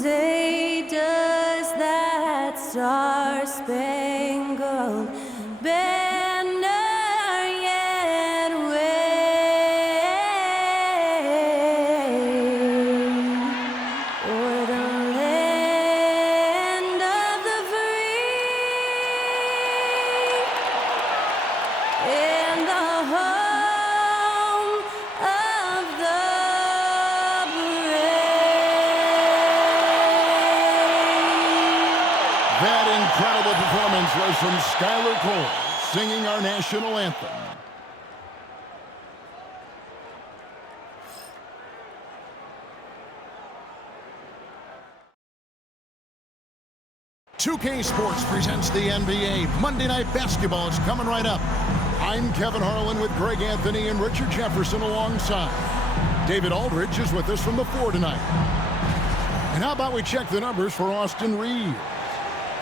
say, does that star-spangled banner yet wave o'er the land of the free and the home of the brave? That incredible performance was from Skylar Cole, singing our national anthem. "2K Sports presents the NBA. Monday Night Basketball is coming right up. I'm Kevin Harlan with Greg Anthony and Richard Jefferson alongside. David Aldridge is with us from the 4 tonight. And how about we check the numbers for Austin Reeves?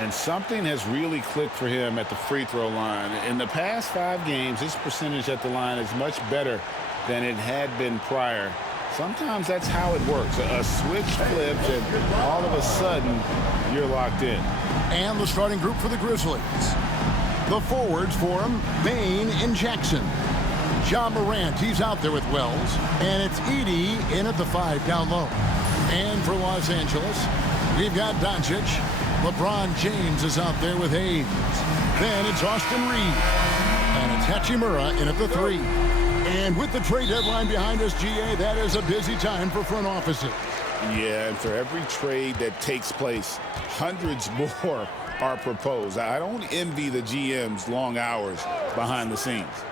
And something has really clicked for him at the free throw line. In the past 5 games, his percentage at the line is much better than it had been prior. Sometimes that's how it works. A switch flips, and all of a sudden, you're locked in. And the starting group for the Grizzlies. The forwards for him, Bain and Jackson. Ja Morant, he's out there with Wells. And it's Edey in at the 5 down low. And for Los Angeles, we've got Doncic. LeBron James is out there with Hayes. Then it's Austin Reeves. And it's Hachimura in at the 3. And with the trade deadline behind us, GA, that is a busy time for front offices. Yeah, and for every trade that takes place, hundreds more are proposed. I don't envy the GM's long hours behind the scenes.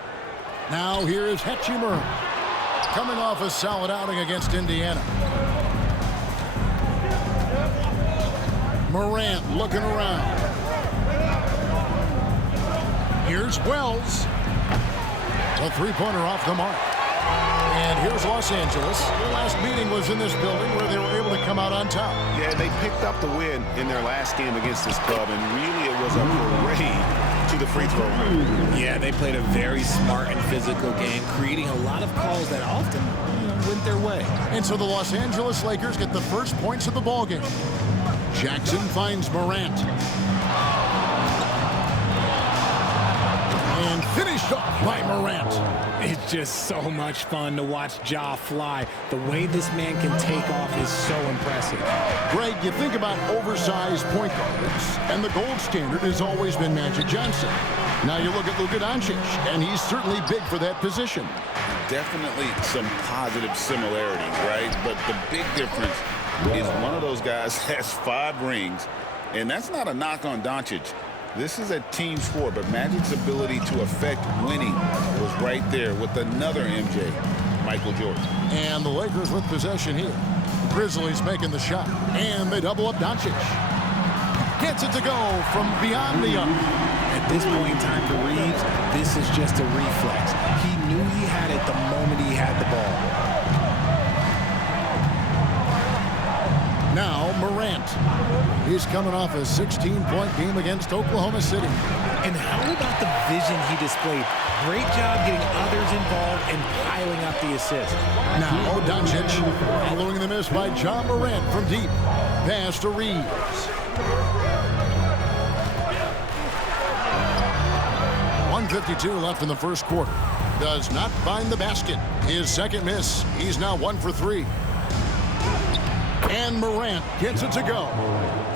Now here is Hachimura, coming off a solid outing against Indiana. Morant looking around. Here's Wells. A three-pointer off the mark. And here's Los Angeles. Their last meeting was in this building where they were able to come out on top. Yeah, they picked up the win in their last game against this club, and really it was a parade to the free throw line. Yeah, they played a very smart and physical game, creating a lot of calls that often went their way. And so the Los Angeles Lakers get the first points of the ballgame. Jackson finds Morant. And finished off by Morant. It's just so much fun to watch Ja fly. The way this man can take off is so impressive. Greg, you think about oversized point guards, and the gold standard has always been Magic Johnson. Now you look at Luka Doncic, and he's certainly big for that position. Definitely some positive similarities, right? But the big difference is one of those guys has 5 rings, and that's not a knock on Doncic. This is a team sport, but Magic's ability to affect winning was right there with another MJ, Michael Jordan. And the Lakers with possession here. Grizzlies making the shot, and they double up Doncic. Gets it to go from beyond the arc. At this point in time for Reeves, this is just a reflex. He knew he had it the moment he had the ball. Now Morant. He's coming off a 16-point game against Oklahoma City. And how about the vision he displayed? Great job getting others involved and piling up the assist. Now Doncic following the miss by Ja Morant from deep. Pass to Reeves. 1:52 left in the first quarter. Does not find the basket. His second miss. He's now 1 for 3. And Morant gets it to go.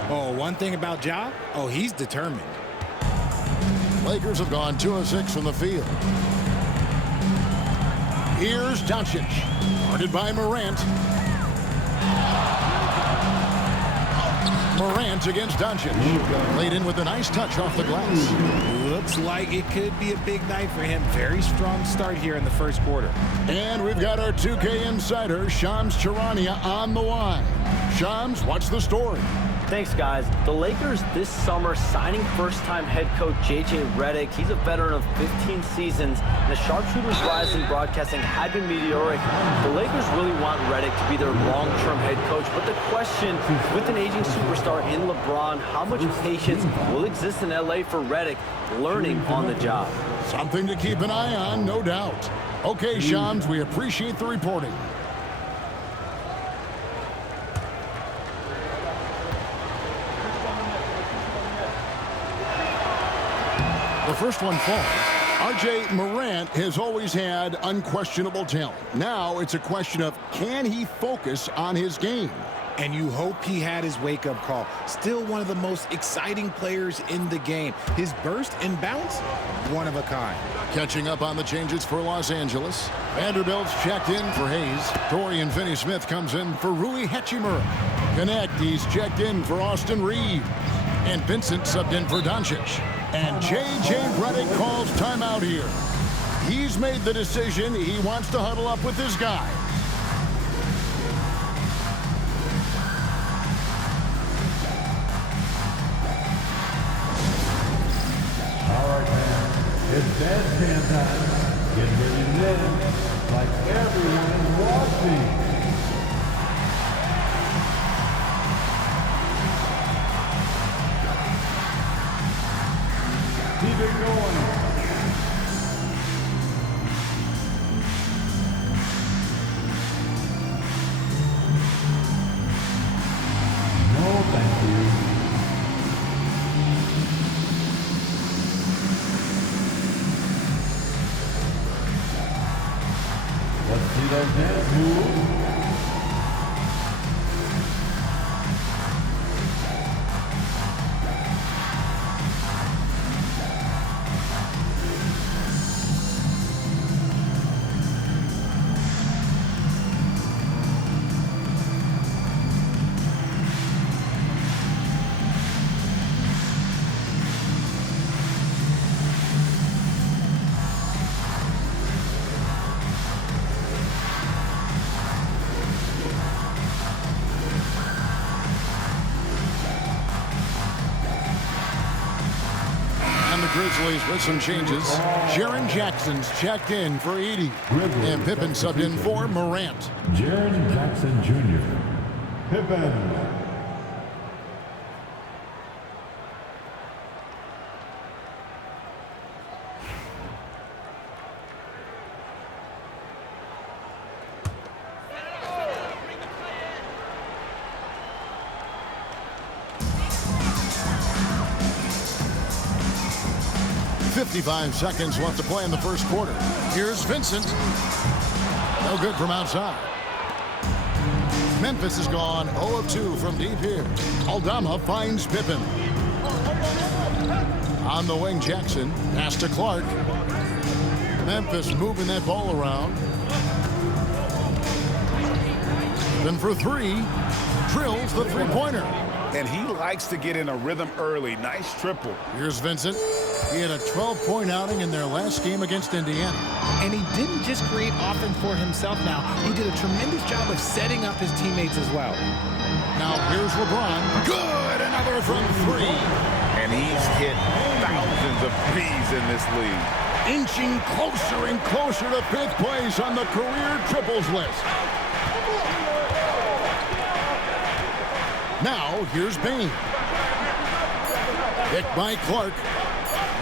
Oh, one thing about Ja? Oh, he's determined. Lakers have gone 2 of 6 from the field. Here's Doncic. Guarded by Morant. Morant against Doncic. Laid in with a nice touch off the glass. Looks like it could be a big night for him. Very strong start here in the first quarter. And we've got our 2K insider, Shams Charania, on the line. Shams, what's the story? Thanks, guys. The Lakers this summer signing first-time head coach J.J. Redick. He's a veteran of 15 seasons. The sharpshooter's rise in broadcasting had been meteoric. The Lakers really want Redick to be their long-term head coach. But the question, with an aging superstar in LeBron, how much patience will exist in L.A. for Redick learning on the job? Something to keep an eye on, no doubt. Okay, Shams, we appreciate the reporting. The first one falls. R.J. Morant has always had unquestionable talent. Now it's a question of, can he focus on his game? And you hope he had his wake-up call. Still one of the most exciting players in the game. His burst and bounce, one of a kind. Catching up on the changes for Los Angeles. Vanderbilt's checked in for Hayes. Dorian Finney-Smith comes in for Rui Hachimura. Connect, he's checked in for Austin Reeves. And Vincent subbed in for Doncic. And J.J. Redick calls timeout here. He's made the decision. He wants to huddle up with his guy. All right, man. It's dance time. Get ready to dance like everyone is watching. Keep it going. No, thank you. Let's see those dance moves. Grizzlies with some changes. Jaren Jackson's checked in for Edey. And Pippen subbed in for Morant. Jaren Jackson Jr. Pippen. .55 seconds left to play in the first quarter. Here's Vincent. No good from outside. Memphis has gone 0 of 2 from deep here. Aldama finds Pippen. On the wing, Jackson. Pass to Clark. Memphis moving that ball around. Then for three. Drills the three-pointer. And he likes to get in a rhythm early. Nice triple. Here's Vincent. He had a 12-point outing in their last game against Indiana. And he didn't just create offense for himself now. He did a tremendous job of setting up his teammates as well. Now here's LeBron. Good! Another from three. And he's hit thousands of threes in this league. Inching closer and closer to fifth place on the career triples list. Now here's Bain. Picked by Clark.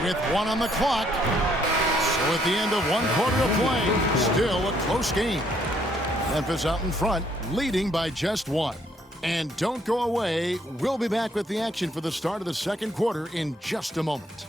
With one on the clock. So at the end of one quarter of play, still a close game. Memphis out in front, leading by just one. And don't go away. We'll be back with the action for the start of the second quarter in just a moment.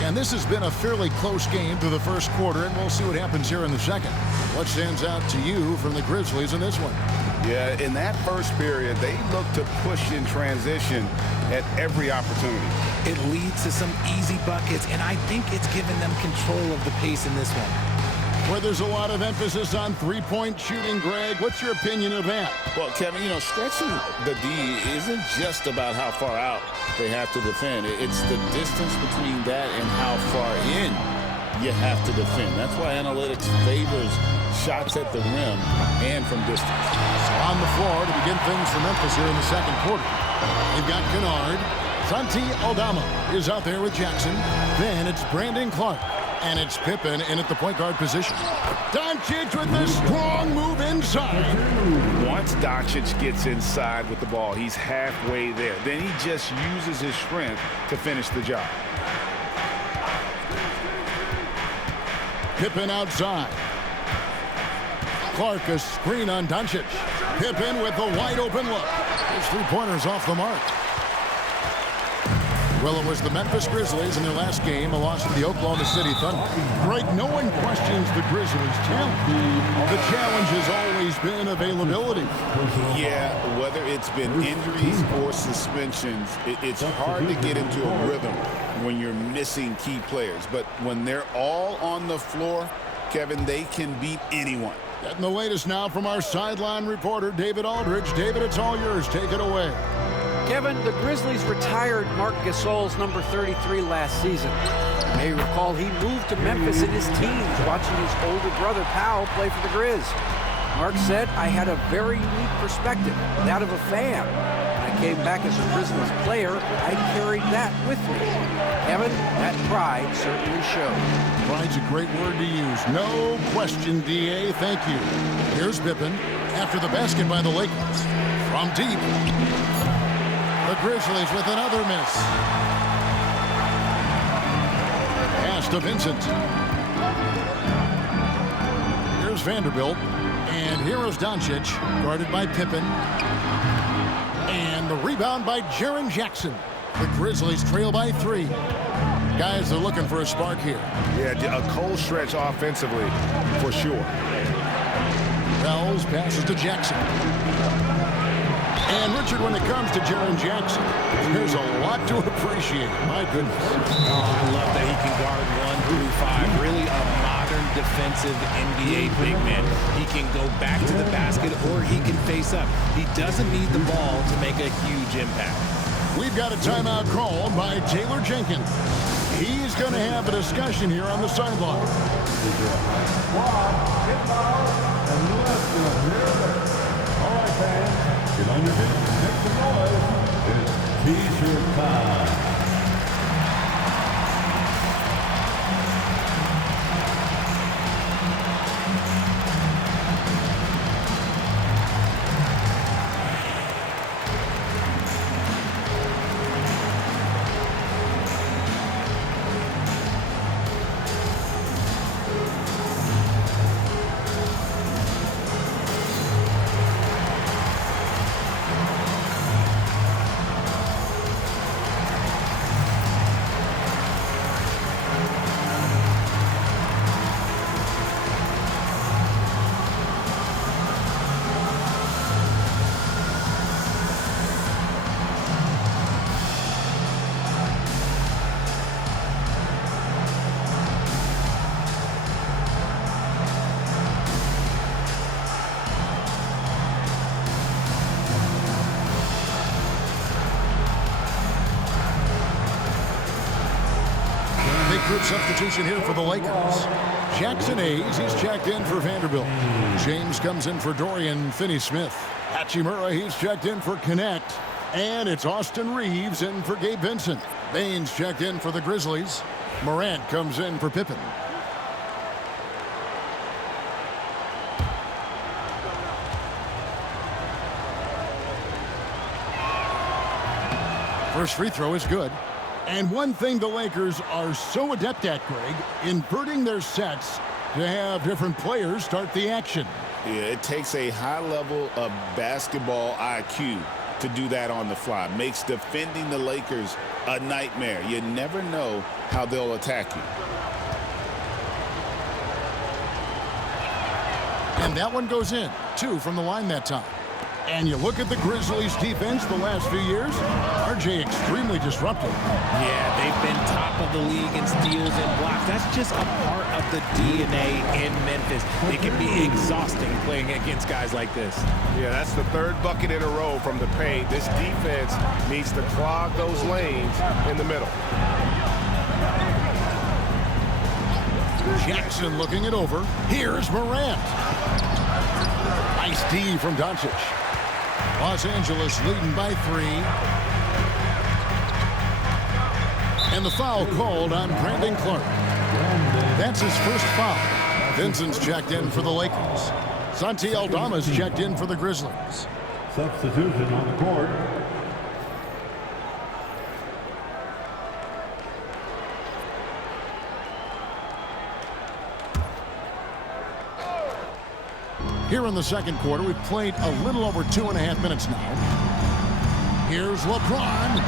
And this has been a fairly close game through the first quarter, and we'll see what happens here in the second. What stands out to you from the Grizzlies in this one? Yeah, in that first period, they looked to push in transition at every opportunity. It leads to some easy buckets, and I think it's given them control of the pace in this one. Where there's a lot of emphasis on three-point shooting, Greg. What's your opinion of that? Well, Kevin, you know, stretching the D isn't just about how far out they have to defend. It's the distance between that and how far in you have to defend. That's why analytics favors shots at the rim and from distance. So on the floor to begin things for Memphis here in the second quarter. They've got Kennard. Santi Aldama is out there with Jackson. Then it's Brandon Clark. And it's Pippen in at the point guard position. Doncic with the strong move inside. Once Doncic gets inside with the ball, he's halfway there. Then he just uses his strength to finish the job. Pippen outside. Clark a screen on Doncic. Pippen with the wide open look. His three-pointers off the mark. Well, it was the Memphis Grizzlies in their last game, a loss to the Oklahoma City Thunder. Greg, no one questions the Grizzlies' talent. The challenge has always been availability. Yeah, whether it's been injuries or suspensions, it's hard to get into a rhythm when you're missing key players. But when they're all on the floor, Kevin, they can beat anyone. Getting the latest now from our sideline reporter, David Aldridge. David, it's all yours. Take it away. Kevin, the Grizzlies retired Marc Gasol's number 33 last season. You may recall he moved to Memphis in his teens, watching his older brother Powell play for the Grizz. Mark said, "I had a very unique perspective, that of a fan. When I came back as a Grizzlies player, I carried that with me." Kevin, that pride certainly showed. Pride's a great word to use. No question, D.A. Thank you. Here's Pippen after the basket by the Lakers. From deep. The Grizzlies with another miss. Pass to Vincent. Here's Vanderbilt. And here is Doncic, guarded by Pippen. And the rebound by Jaren Jackson. The Grizzlies trail by 3. Guys, they're looking for a spark here. Yeah, a cold stretch offensively, for sure. Wells passes to Jackson. And Richard, when it comes to Jaren Jackson, there's a lot to appreciate. My goodness. Oh, I love that he can guard 1 through 5. Really a modern defensive NBA big man. He can go back to the basket or he can face up. He doesn't need the ball to make a huge impact. We've got a timeout called by Taylor Jenkins. He's going to have a discussion here on the sideline. All right, fans. Get on your feet, make some noise. It's T-shirt time. Group substitution here for the Lakers. Jackson Hayes, he's checked in for Vanderbilt. James comes in for Dorian Finney-Smith. Hachimura, he's checked in for Connect. And it's Austin Reeves in for Gabe Vincent. Baines checked in for the Grizzlies. Morant comes in for Pippen. First free throw is good. And one thing the Lakers are so adept at, Greg, inverting their sets to have different players start the action. Yeah, it takes a high level of basketball IQ to do that on the fly. Makes defending the Lakers a nightmare. You never know how they'll attack you. And that one goes in. 2 from the line that time. And you look at the Grizzlies' defense the last few years, RJ extremely disruptive. Yeah, they've been top of the league in steals and blocks. That's just a part of the DNA in Memphis. It can be exhausting playing against guys like this. Yeah, that's the 3rd bucket in a row from the paint. This defense needs to clog those lanes in the middle. Jackson looking it over. Here's Morant. Nice D from Doncic. Los Angeles leading by 3. And the foul called on Brandon Clark. That's his first foul. Vincent's checked in for the Lakers. Santi Aldama's checked in for the Grizzlies. Substitution on the court. Here in the second quarter, we've played a little over 2.5 minutes now. Here's LeBron.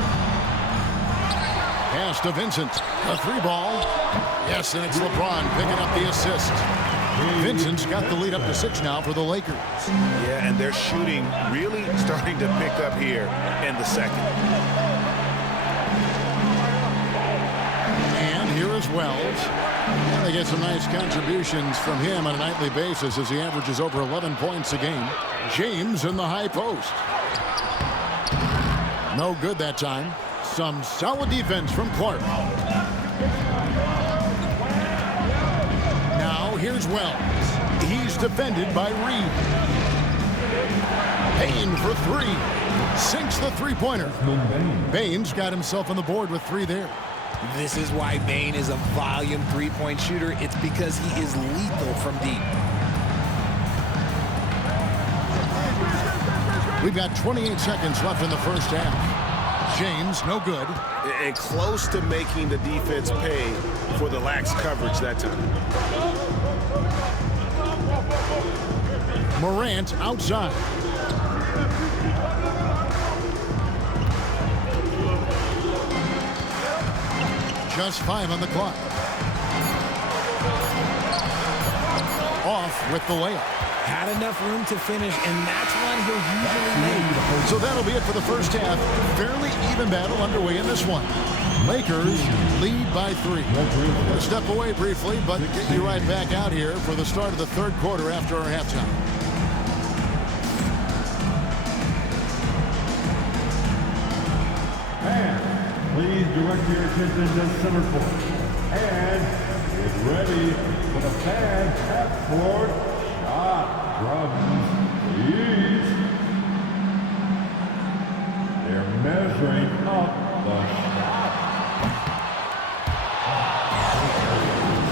Pass to Vincent. A 3-ball. Yes, and it's LeBron picking up the assist. Vincent's got the lead up to 6 now for the Lakers. Yeah, and their shooting really starting to pick up here in the second. And here is Wells. And they get some nice contributions from him on a nightly basis as he averages over 11 points a game. James in the high post. No good that time. Some solid defense from Clark. Now here's Wells. He's defended by Reed. Payne for 3. Sinks the three-pointer. Bane's got himself on the board with 3 there. This is why Bane is a volume three-point shooter. It's because he is lethal from deep. We've got 28 seconds left in the first half. James, no good. And close to making the defense pay for the lax coverage that time. Morant outside. Just 5 on the clock. Off with the layup. Had enough room to finish, and that's one he'll usually make. So that'll be it for the first half. Fairly even battle underway in this one. Lakers lead by 3. We'll step away briefly, but get you right back out here for the start of the third quarter after our halftime. Please direct your attention to center court. And get ready for the fans half-court shot drums. Please. They're measuring up the shot.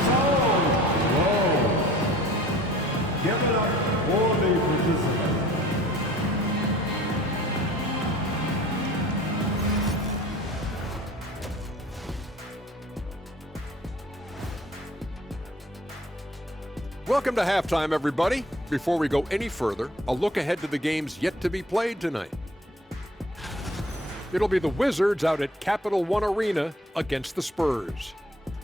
So low. Give it up for the participants. Welcome to halftime, everybody. Before we go any further, a look ahead to the games yet to be played tonight. It'll be the Wizards out at Capital One Arena against the Spurs.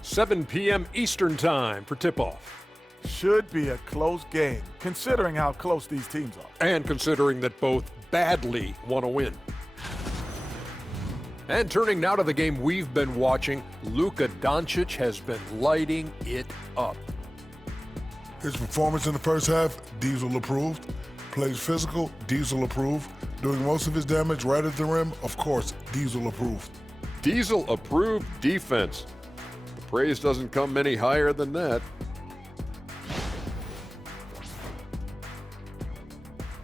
7 p.m. Eastern Time for tip-off. Should be a close game, considering how close these teams are. And considering that both badly want to win. And turning now to the game we've been watching, Luka Doncic has been lighting it up. His performance in the first half, Diesel approved. Plays physical, Diesel approved. Doing most of his damage right at the rim, of course, Diesel approved. Diesel approved defense. The praise doesn't come any higher than that.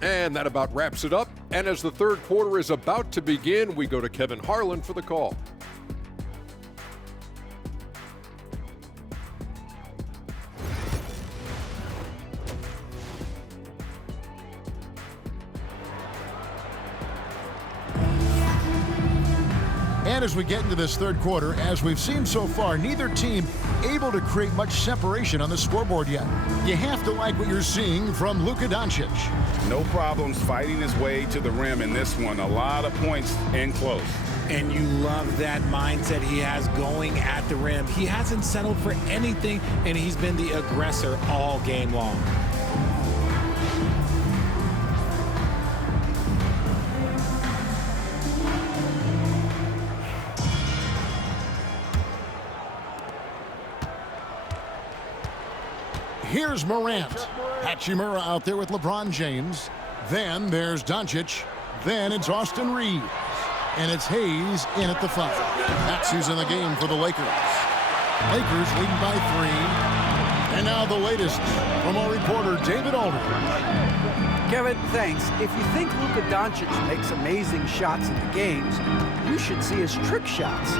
And that about wraps it up. And as the third quarter is about to begin, we go to Kevin Harlan for the call. And as we get into this third quarter, as we've seen so far, neither team able to create much separation on the scoreboard yet. You have to like what you're seeing from Luka Doncic. No problems fighting his way to the rim in this one. A lot of points in close. And you love that mindset he has going at the rim. He hasn't settled for anything, and he's been the aggressor all game long. Here's Morant. Hachimura out there with LeBron James. Then there's Doncic. Then it's Austin Reeves. And it's Hayes in at the 5. That's who's in the game for the Lakers. Lakers leading by 3. And now the latest from our reporter, David Aldridge. Kevin, thanks. If you think Luka Doncic makes amazing shots in the games, you should see his trick shots.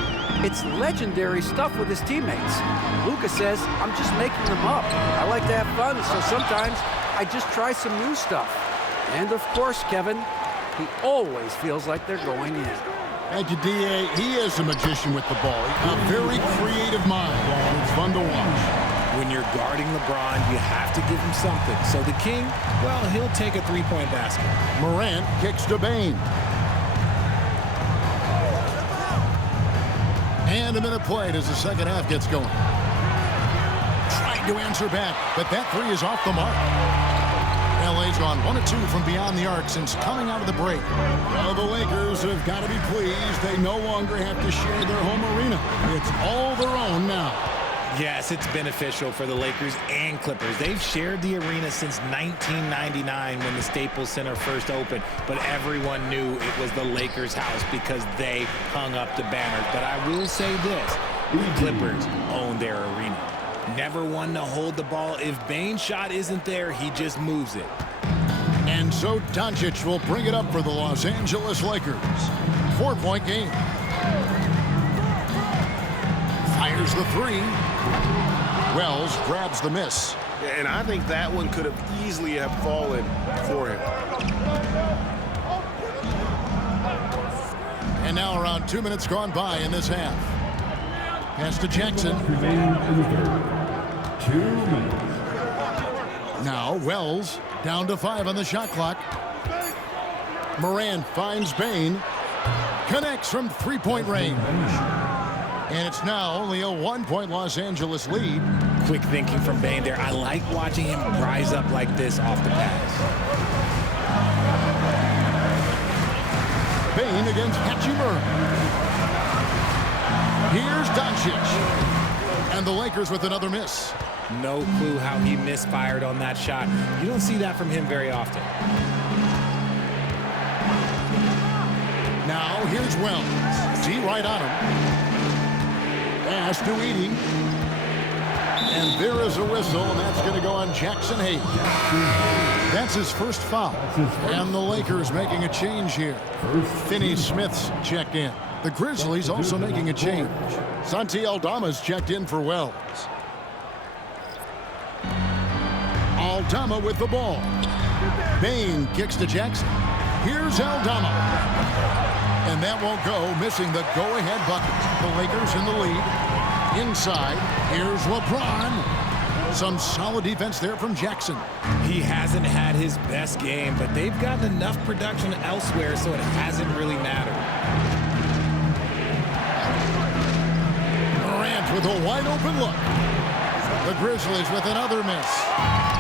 It's legendary stuff with his teammates. Luka says, I'm just making them up. I like to have fun, so sometimes I just try some new stuff. And of course, Kevin, he always feels like they're going in. Thank you, D.A. He is a magician with the ball. A very creative mind. It's fun to watch. When you're guarding LeBron, you have to give him something. So the King, well, he'll take a three-point basket. Morant kicks to Bane. And a minute played as the second half gets going. Trying to answer back, but that three is off the mark. LA's gone 1 of 2 from beyond the arc since coming out of the break. Well, the Lakers have got to be pleased. They no longer have to share their home arena. It's all their own now. Yes, it's beneficial for the Lakers and Clippers. They've shared the arena since 1999 when the Staples Center first opened, but everyone knew it was the Lakers' house because they hung up the banners. But I will say this, the Clippers own their arena. Never one to hold the ball. If Bane's shot isn't there, he just moves it. And so Doncic will bring it up for the Los Angeles Lakers. 4-point game. Fires the three. Wells grabs the miss. And I think that one could have easily have fallen for him. And now around 2 minutes gone by in this half. Pass to Jackson. Remain in the third. 2 minutes. Now Wells down to 5 on the shot clock. Moran finds Bane. Connects from three-point range. And it's now only a 1-point Los Angeles lead. Quick thinking from Bane there. I like watching him rise up like this off the pass. Bane against Hachimura. Here's Doncic. And the Lakers with another miss. No clue how he misfired on that shot. You don't see that from him very often. Now here's Wells. D right on him. Pass to Edey. And there is a whistle, and that's going to go on Jackson Hayes. That's his first foul. And the Lakers making a change here. Finney Smith's checked in. The Grizzlies also making a change. Santi Aldama's checked in for Wells. Aldama with the ball. Bane kicks to Jackson. Here's Aldama. And that won't go, missing the go-ahead bucket. The Lakers in the lead. Inside, here's LeBron. Some solid defense there from Jackson. He hasn't had his best game, but they've gotten enough production elsewhere, so it hasn't really mattered. Morant with a wide-open look. The Grizzlies with another miss.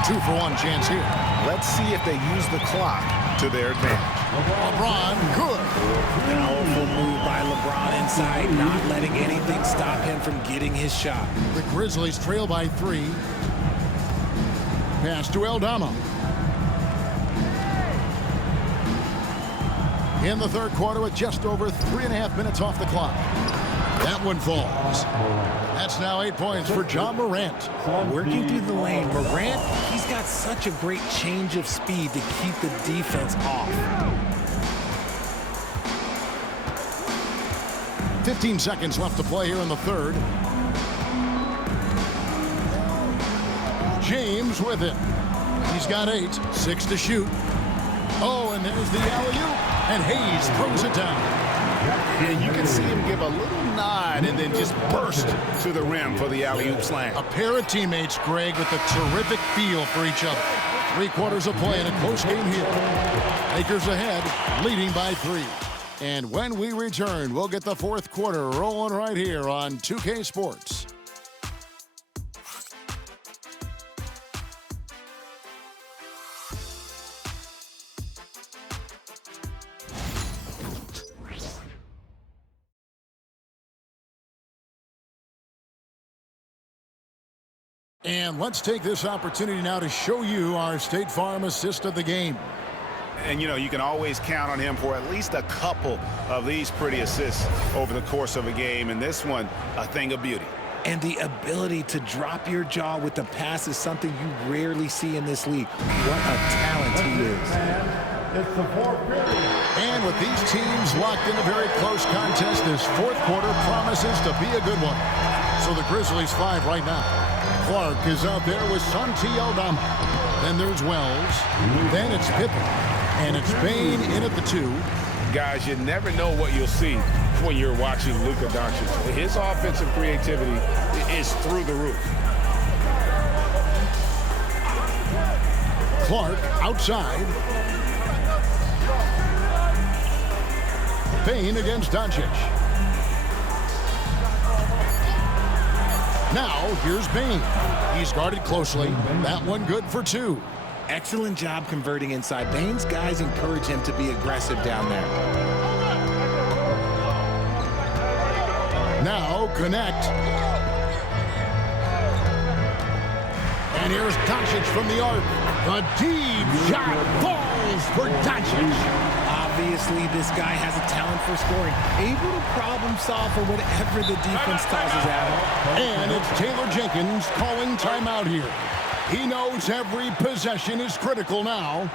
2-for-1 chance here. Let's see if they use the clock to their advantage. LeBron, good. Powerful move by LeBron inside, not letting anything stop him from getting his shot. The Grizzlies trail by 3. Pass to Aldama. In the third quarter with just over 3.5 minutes off the clock. That one falls. That's now 8 points for John Morant. Working through the lane, Morant, he's got such a great change of speed to keep the defense off. 15 seconds left to play here in the third. James with it. He's got 8, 6 to shoot. Oh, and there's the alley-oop, and Hayes throws it down. And you can see him give a little nod and then just burst to the rim for the alley-oop slam. A pair of teammates, Greg, with a terrific feel for each other. 3 quarters of play in a close game here. Lakers ahead, leading by 3. And when we return, we'll get the fourth quarter rolling right here on 2K Sports. And let's take this opportunity now to show you our State Farm assist of the game. And, you know, you can always count on him for at least a couple of these pretty assists over the course of a game. And this one, a thing of beauty. And the ability to drop your jaw with the pass is something you rarely see in this league. What a talent he is. It's the fourth period. And with these teams locked in a very close contest, this fourth quarter promises to be a good one. So the Grizzlies 5 right now. Clark is out there with Santi Aldama. Then there's Wells. Then it's Pippen. And it's Bain in at the 2. Guys, you never know what you'll see when you're watching Luka Doncic. His offensive creativity is through the roof. Clark outside. Bain against Doncic. Now, here's Bain. He's guarded closely. That one good for 2. Excellent job converting inside. Bain's guys encourage him to be aggressive down there. Now, connect. And here's Doncic from the arc. The deep shot falls for Doncic. Obviously, this guy has a talent for scoring, able to problem solve for whatever the defense tosses at him. And it's Taylor Jenkins calling timeout here. He knows every possession is critical now.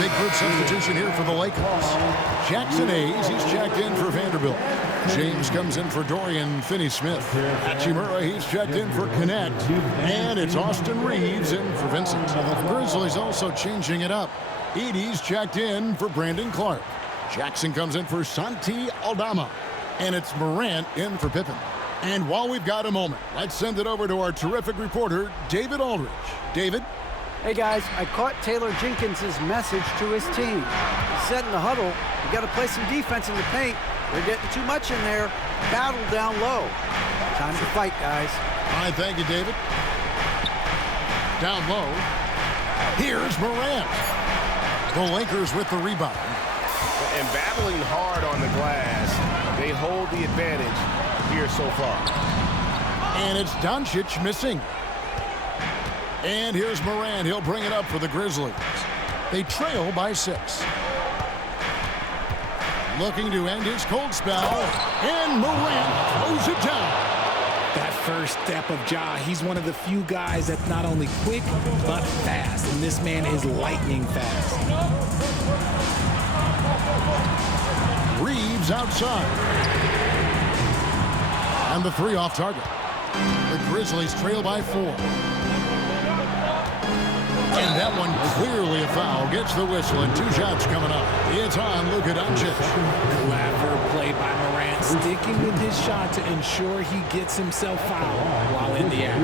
Big group substitution here for the Lakers. Jackson Hayes, he's checked in for Vanderbilt. James comes in for Dorian Finney-Smith. Hachimura, he's checked in for Connect. And it's Austin Reeves in for Vincent. The Grizzlies also changing it up. Edie's checked in for Brandon Clark. Jackson comes in for Santi Aldama. And it's Morant in for Pippen. And while we've got a moment, let's send it over to our terrific reporter, David Aldridge. David? Hey guys, I caught Taylor Jenkins' message to his team. He said in the huddle, you got to play some defense in the paint. They're getting too much in there. Battle down low. Time to fight, guys. All right, thank you, David. Down low. Here's Morant. The Lakers with the rebound. And battling hard on the glass, they hold the advantage here so far. And it's Doncic missing. And here's Morant. He'll bring it up for the Grizzlies. They trail by 6. Looking to end his cold spell. And Morant throws it down. That first step of Ja, he's one of the few guys that's not only quick, but fast. And this man is lightning fast. Reeves outside. And the 3 off target. The Grizzlies trail by 4. And that one clearly a foul. Gets the whistle and 2 shots coming up. It's on Luka Doncic. Clever play by Morant, sticking with his shot to ensure he gets himself fouled while in the act.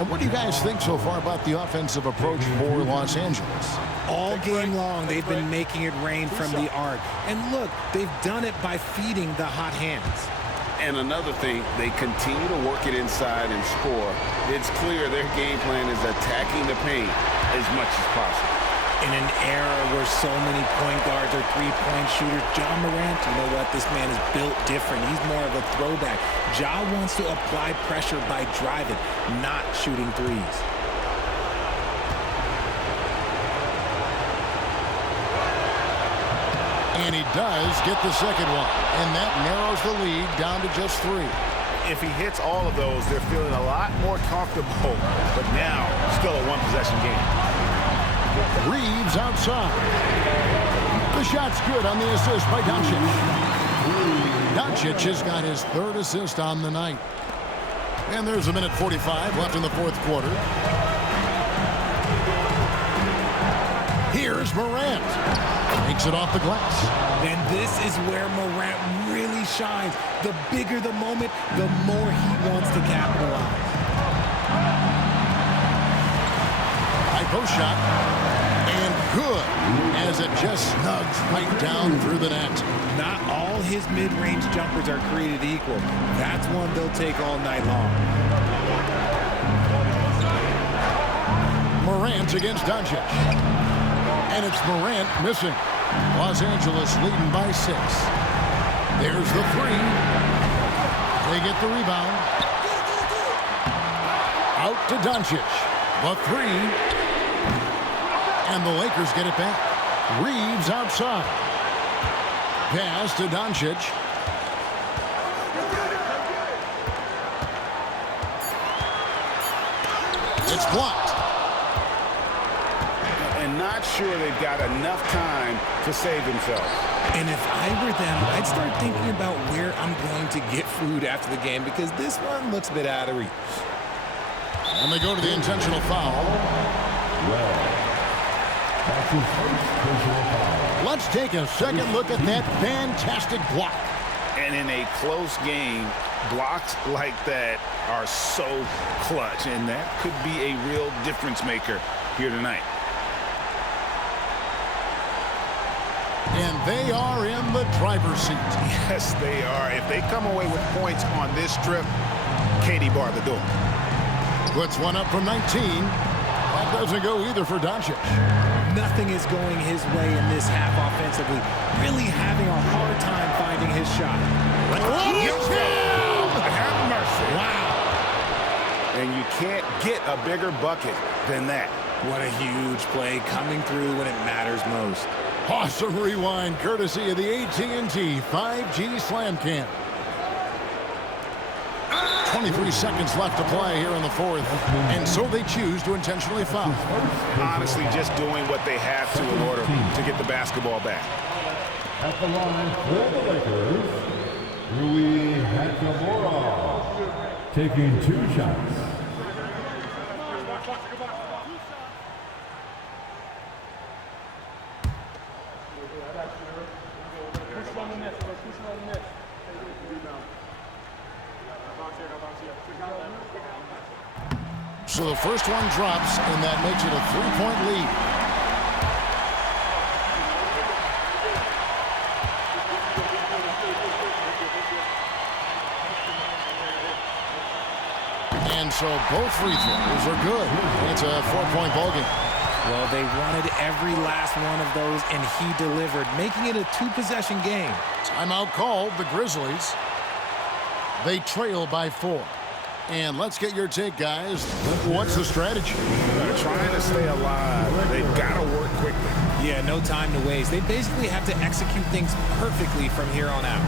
And what do you guys think so far about the offensive approach for Los Angeles? All game long, they've been making it rain from the arc. And look, they've done it by feeding the hot hands. And another thing, they continue to work it inside and score. It's clear their game plan is attacking the paint as much as possible. In an era where so many point guards are three-point shooters, Ja Morant, you know what? This man is built different. He's more of a throwback. Ja wants to apply pressure by driving, not shooting threes. And he does get the second one. And that narrows the lead down to just 3. If he hits all of those, they're feeling a lot more comfortable. But now, still a one-possession game. Reeves outside. The shot's good on the assist by Doncic. Doncic has got his 3rd assist on the night. And there's 1:45 left in the 4th quarter. Here's Morant. Takes it off the glass. And this is where Morant really shines. The bigger the moment, the more he wants to capitalize. High post shot. And good, as it just snugs right down through the net. Not all his mid-range jumpers are created equal. That's one they'll take all night long. Morant against Doncic. And it's Morant missing. Los Angeles leading by 6. There's the 3. They get the rebound. Out to Doncic. The 3. And the Lakers get it back. Reeves outside. Pass to Doncic. It's blocked. And not sure they've got enough time to save themselves. And if I were them, I'd start thinking about where I'm going to get food after the game because this one looks a bit out of reach. And they go to the intentional foul. Let's take a second look at that fantastic block. And in a close game, blocks like that are so clutch, and that could be a real difference maker here tonight. And they are in the driver's seat. Yes, they are. If they come away with points on this trip, Katie bar the door. Puts one up from 19. That doesn't go either for Doncic. Nothing is going his way in this half offensively. Really having a hard time finding his shot. Have mercy. Wow. And you can't get a bigger bucket than that. What a huge play coming through when it matters most. Awesome rewind courtesy of the AT&T 5G Slam Cam. 23 seconds left to play here in the 4th, and so they choose to intentionally foul. Honestly, just doing what they have to in order to get the basketball back. At the line for the Lakers, Rui Hachimura, taking 2 shots. So the first one drops, and that makes it a 3-point lead. And so both free throws are good. It's a 4-point ballgame. Well, they wanted every last one of those, and he delivered, making it a 2-possession game. Timeout called, the Grizzlies. They trail by 4. And let's get your take, guys. What's the strategy? They're trying to stay alive. They've got to work quickly. Yeah, no time to waste. They basically have to execute things perfectly from here on out.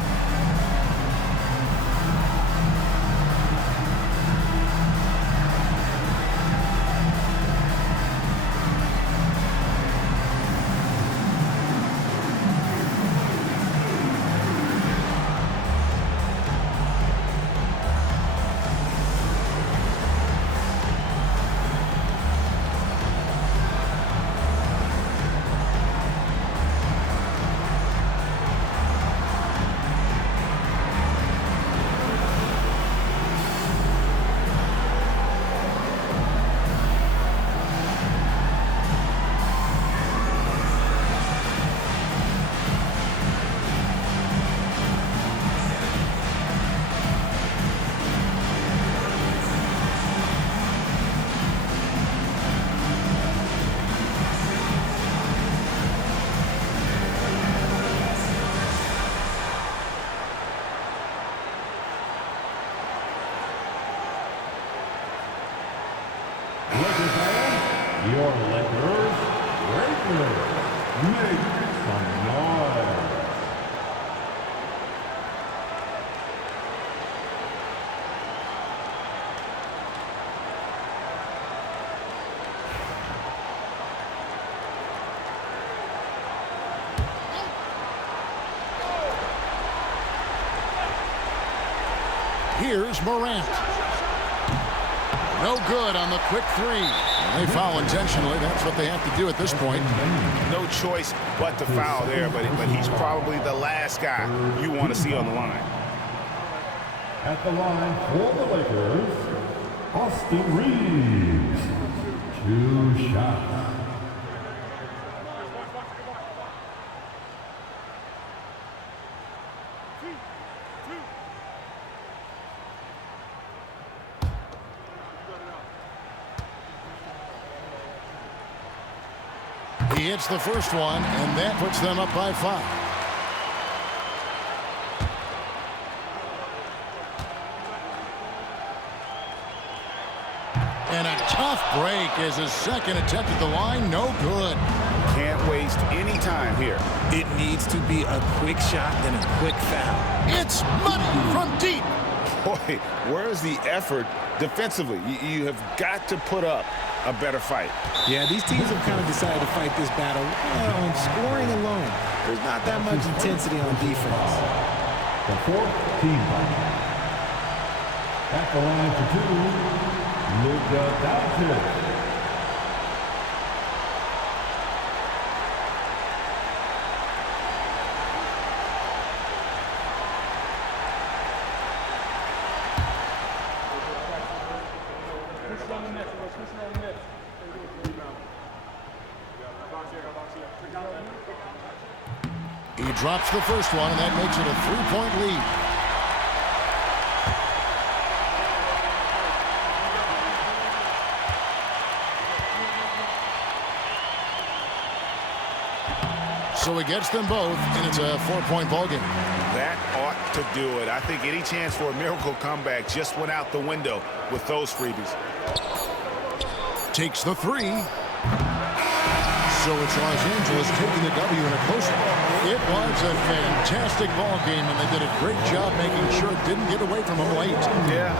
Your Lakers, make some noise. Here's Morant. No good on the quick three. They foul intentionally. That's what they have to do at this point. No choice but to foul there, but he's probably the last guy you want to see on the line. At the line for the Lakers, Austin Reeves. 2 shots. He hits the first one, and that puts them up by 5. And a tough break is his second attempt at the line. No good. Can't waste any time here. It needs to be a quick shot and a quick foul. It's money from deep. Boy, where's the effort defensively? You have got to put up a better fight. Yeah, these teams have kind of decided to fight this battle on scoring alone. There's not that much intensity on defense. The fourth team foul. At the line for 2. Luka Doncic. He drops the first one, and that makes it a 3-point lead. So he gets them both, and it's a 4-point ballgame. That ought to do it. I think any chance for a miracle comeback just went out the window with those freebies. Takes the 3. So it's Los Angeles taking the W in a close one. It was a fantastic ball game, and they did a great job making sure it didn't get away from them late. Yeah,